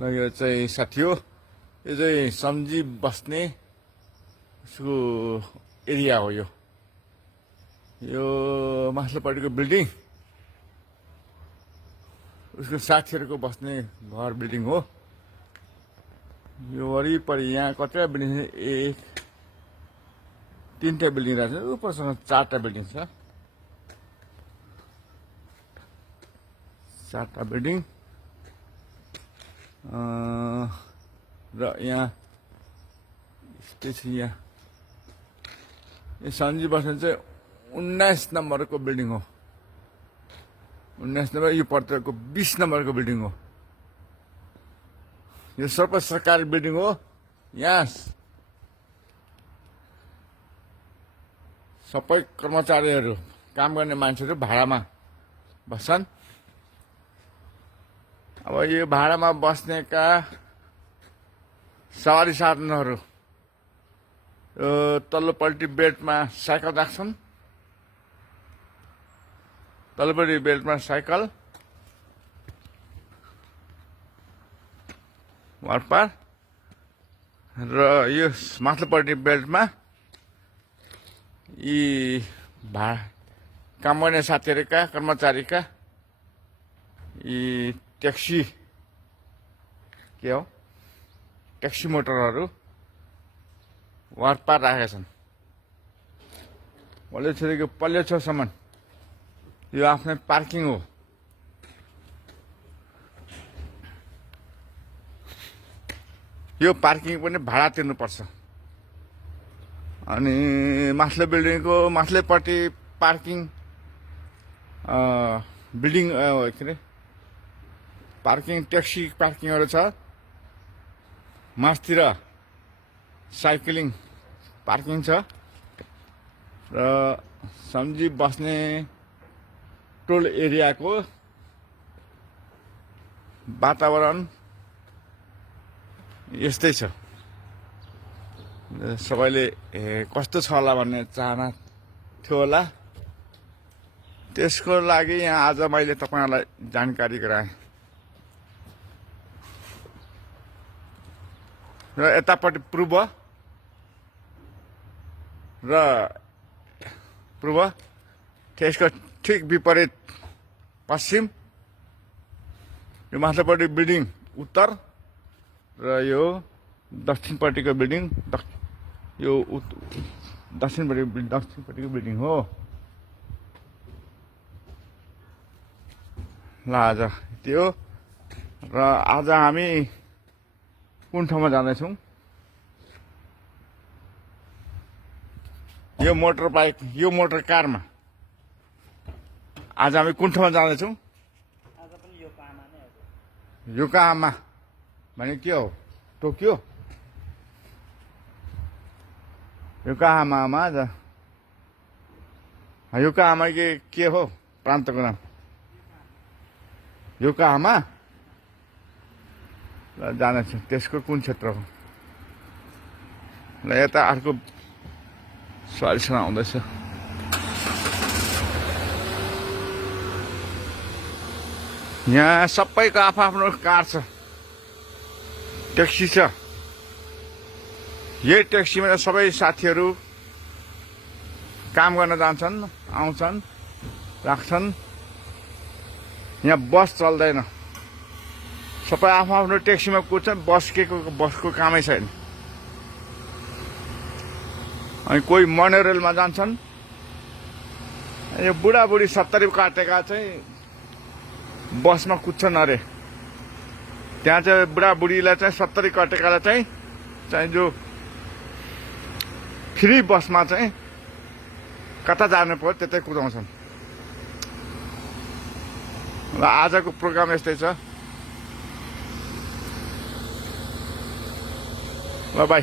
ल यो चाहिँ साथी हो, यो चाहिँ सम्झी बस्ने उसको एरिया हो। यो माथिल्लोपट्टिको बिल्डिङ उसको साथीहरूको बस्ने घर बिल्डिङ हो। यो वरिपरि यहाँ कतिवटा बिल्डिङ छ, एक तीनटा बिल्डिङ रहेछ, उपरसँग चारवटा बिल्डिङ छ, चारवटा बिल्डिङ। र यहाँ यस्तै छ। यहाँ यो सम्झी बस्ने चाहिँ 19 नम्बरको बिल्डिङ हो। 19 नम्बर, यो पर्तको 20 नम्बरको बिल्डिङ हो। यो सबै सरकारी बिल्डिङ हो। यहाँ सबै कर्मचारीहरू, काम गर्ने मान्छेहरू भाडामा बस्छन्। अब यो भाडामा बस्नेका सवारी साधनहरू तल्लोपट्टि बेडमा साइकल राख्छन्, तल्लोपट्टि बेडमा साइकल वरपार, र यो माथिल्लोपट्टि बेल्टमा यी काम गर्ने साथीहरूका, कर्मचारीका यी ट्याक्सी के हो, ट्याक्सी मोटरहरू वरपार राखेका छन्। पल्लो छेउसम्म यो आफ्नै पार्किङ हो। यो पार्किङ पनि भाडा तिर्नुपर्छ। अनि माथिल्लो बिल्डिङको माथिल्लोपट्टि पार्किङ बिल्डिङ के अरे पार्किङ ट्याक्सी पार्किङहरू छ। मास्तिर साइक्लिङ पार्किङ छ। र सम्झी बस्ने टोल एरियाको वातावरण यस्तै छ। सबैले कस्तो छ होला भन्ने चाहना थियो होला, त्यसको लागि यहाँ आज मैले तपाईहरुलाई जानकारी गराएँ। र यतापट्टि पूर्व त्यसको ठिक विपरीत पश्चिम, यो माथिल्लोपट्टि बिल्डिङ उत्तर, र यो दक्षिणपट्टिको बिल्डिङ यो दक्षिणपट्टिको बिल्डिङ हो। ल आज त्यो, र आज हामी कुन ठाउँमा जाँदैछौँ? यो मोटर बाइक, यो मोटर कारमा आज हामी कुन ठाउँमा जाँदैछौँ? योकोहामा भने के हो? टोकियो? योकोहामा योकोहामा के हो प्रान्तको नाम? योकोहामा जानेछ। त्यसको कुन क्षेत्र हो? ल यता अर्को सवारीसँग आउँदैछ। यहाँ सबैको आफ्नो कार छ, ट्याक्सी छ। यही ट्याक्सीमा सबै साथीहरू काम गर्न जान्छन्, आउँछन्, राख्छन्। यहाँ बस चल्दैन, सबै आफ्नो ट्याक्सीमा कुद्छन्। बसको कामै छैन। अनि कोही मोनोरेलमा जान्छन्। यो बुढाबुढी 70 काटेका चाहिँ बसमा कुद्छन् अरे। त्यहाँ चाहिँ बुढाबुढीलाई चाहिँ 70 काटेकालाई चाहिँ जो फ्री बसमा चाहिँ कता जानु पर्यो त्यतै कुदाउँछन्। र आजको प्रोग्राम यस्तै छ। ल बाई।